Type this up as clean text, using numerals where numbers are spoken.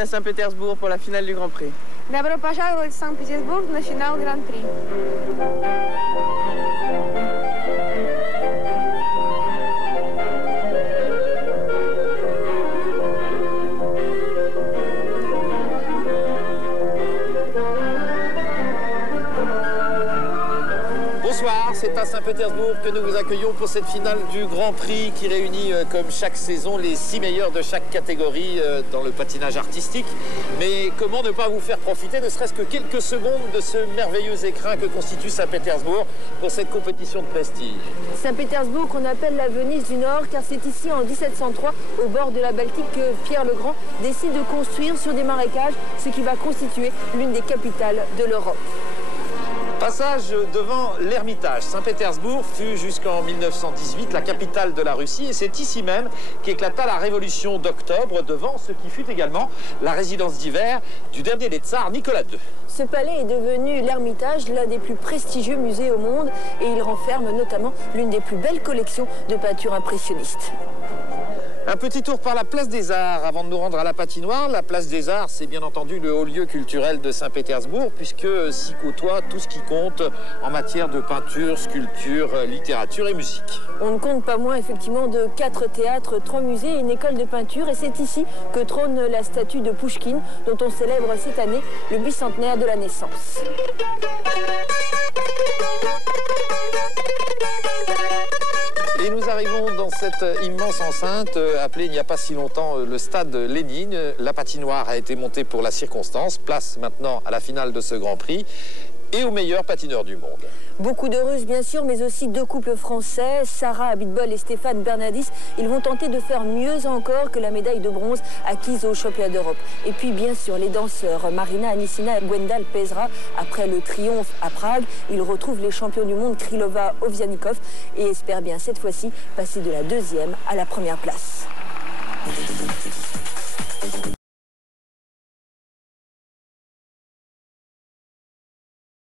à Saint-Pétersbourg pour la finale du Grand Prix. Добро пожаловать в Санкт-Петербург на финал Гран-при. Bonsoir, c'est à Saint-Pétersbourg que nous vous accueillons pour cette finale du Grand Prix qui réunit comme chaque saison les 6 meilleurs de chaque catégorie dans le patinage artistique. Mais comment ne pas vous faire profiter ne serait-ce que quelques secondes de ce merveilleux écrin que constitue Saint-Pétersbourg pour cette compétition de prestige. Saint-Pétersbourg qu'on appelle la Venise du Nord car c'est ici en 1703 au bord de la Baltique que Pierre le Grand décide de construire sur des marécages ce qui va constituer l'une des capitales de l'Europe. Passage devant l'Ermitage. Saint-Pétersbourg fut jusqu'en 1918 la capitale de la Russie et c'est ici même qu'éclata la révolution d'octobre devant ce qui fut également la résidence d'hiver du dernier des tsars Nicolas II. Ce palais est devenu l'Ermitage, l'un des plus prestigieux musées au monde et il renferme notamment l'une des plus belles collections de peintures impressionnistes. Un petit tour par la place des Arts avant de nous rendre à la patinoire. La place des Arts, c'est bien entendu le haut lieu culturel de Saint-Pétersbourg puisque s'y côtoie tout ce qui compte en matière de peinture, sculpture, littérature et musique. On ne compte pas moins effectivement de 4 théâtres, 3 musées et une école de peinture et c'est ici que trône la statue de Pouchkine dont on célèbre cette année le bicentenaire de la naissance. Et nous arrivons dans cette immense enceinte appelée il n'y a pas si longtemps le stade Lénine. La patinoire a été montée pour la circonstance. Place maintenant à la finale de ce Grand Prix et aux meilleurs patineurs du monde. Beaucoup de Russes bien sûr, mais aussi 2 couples français, Sarah Abitbol et Stéphane Bernadis. Ils vont tenter de faire mieux encore que la médaille de bronze acquise aux championnats d'Europe. Et puis bien sûr les danseurs Marina Anissina et Gwendal Pesra. Après le triomphe à Prague, ils retrouvent les champions du monde Krylova Ovsyannikov et espèrent bien cette fois-ci passer de la 2e à la 1re place.